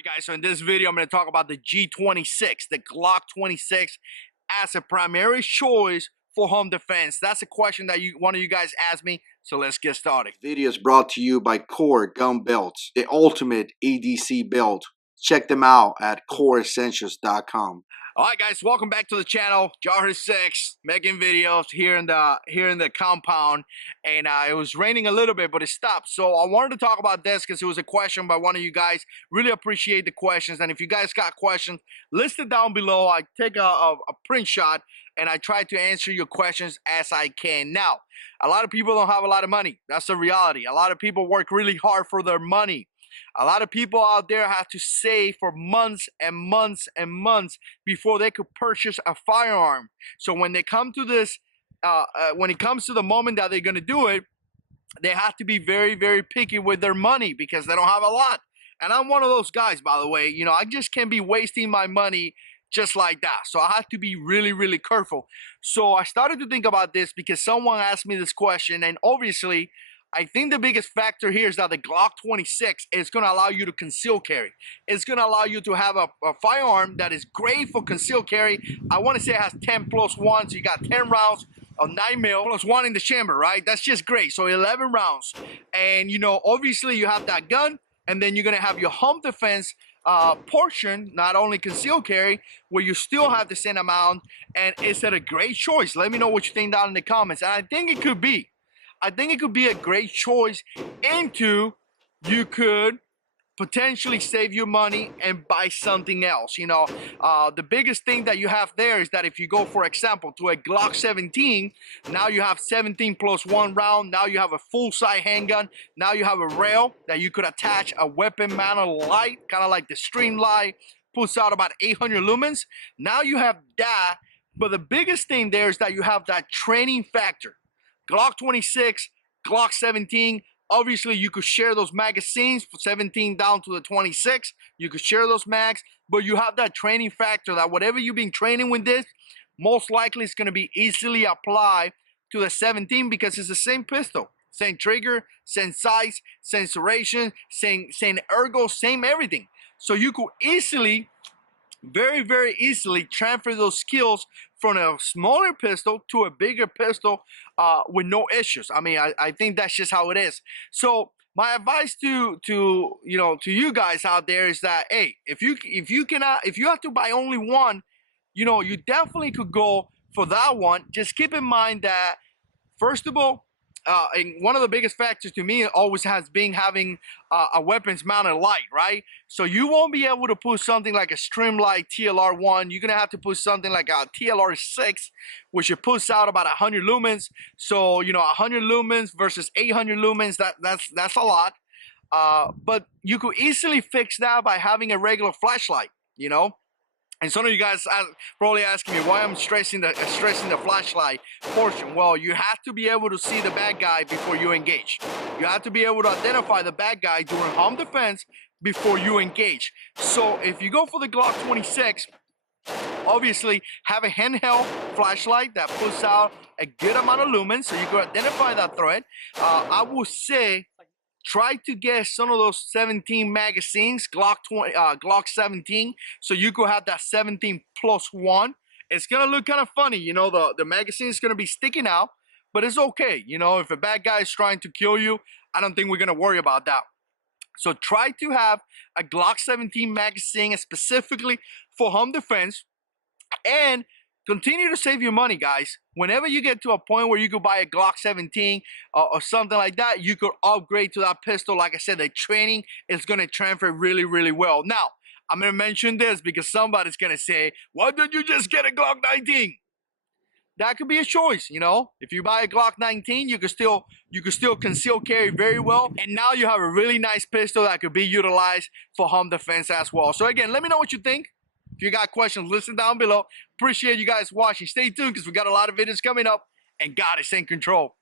Alright guys, so in this video I'm going to talk about the G26, the Glock 26 as a primary choice for home defense. That's a question that one of you guys asked me, so let's get started. This video is brought to you by Core Gun Belts, the ultimate ADC belt. Check them out at coreessentials.com. Alright guys, welcome back to the channel. JH6 making videos here in the compound, and it was raining a little bit, but it stopped. So I wanted to talk about this because it was a question by one of you guys. Really appreciate the questions, and if you guys got questions, list it down below. I take a print shot and I try to answer your questions as I can. Now, a lot of people don't have a lot of money. That's the reality. A lot of people work really hard for their money. A lot of people out there have to save for months and months and months before they could purchase a firearm. So when they come to this, when it comes to the moment that they're going to do it, they have to be very, very picky with their money because they don't have a lot. And I'm one of those guys, by the way. You know, I just can't be wasting my money just like that. So I have to be really, really careful. So I started to think about this because someone asked me this question, and obviously, I think the biggest factor here is that the Glock 26 is going to allow you to conceal carry. It's going to allow you to have a firearm that is great for conceal carry. I want to say it has 10 plus 1, so you got 10 rounds of 9mm plus 1 in the chamber, right? That's just great. So 11 rounds. And, you know, obviously you have that gun, and then you're going to have your home defense portion, not only conceal carry, where you still have the same amount. And is it a great choice? Let me know what you think down in the comments. And I think it could be. I think it could be a great choice into you could potentially save your money and buy something else. You know, the biggest thing that you have there is that if you go, for example, to a Glock 17, now you have 17 plus 1 round. Now you have a full-size handgun. Now you have a rail that you could attach a weapon mounted light, kind of like the Stream Light, puts out about 800 lumens. Now you have that, but the biggest thing there is that you have that training factor. Glock 26, Glock 17, obviously you could share those magazines, 17 down to the 26, you could share those mags, but you have that training factor that whatever you've been training with this, most likely it's going to be easily applied to the 17 because it's the same pistol, same trigger, same size, same duration, same ergo, same everything. So you could easily, very, very easily transfer those skills from a smaller pistol to a bigger pistol with no issues. I mean, I think that's just how it is. So my advice to you guys out there is that, hey, if you have to buy only one, you know, you definitely could go for that one. Just keep in mind that, first of all, and one of the biggest factors to me always has been having a weapons mounted light, right? So you won't be able to put something like a Stream Light TLR1. You're gonna have to put something like a TLR6, which it puts out about 100 lumens. So, you know, 100 lumens versus 800 lumens, that's a lot. But you could easily fix that by having a regular flashlight, you know. And some of you guys probably asking me why I'm stressing the flashlight portion. Well, you have to be able to see the bad guy before you engage. You have to be able to identify the bad guy during home defense before you engage. So if you go for the Glock 26, obviously have a handheld flashlight that puts out a good amount of lumens, so you can identify that threat. I would say, try to get some of those 17 magazines, Glock 17, so you could have that 17 plus 1. It's going to look kind of funny, you know, the magazine is going to be sticking out, but it's okay. You know, if a bad guy is trying to kill you, I don't think we're going to worry about that. So try to have a Glock 17 magazine specifically for home defense, and continue to save your money, guys. Whenever you get to a point where you could buy a Glock 17 or something like that, you could upgrade to that pistol. Like I said, the training is going to transfer really, really well. Now, I'm going to mention this because somebody's going to say, why don't you just get a Glock 19? That could be a choice, you know. If you buy a Glock 19, you could still conceal carry very well. And now you have a really nice pistol that could be utilized for home defense as well. So again, let me know what you think. If you got questions, listen down below. Appreciate you guys watching. Stay tuned because we got a lot of videos coming up, and God is in control.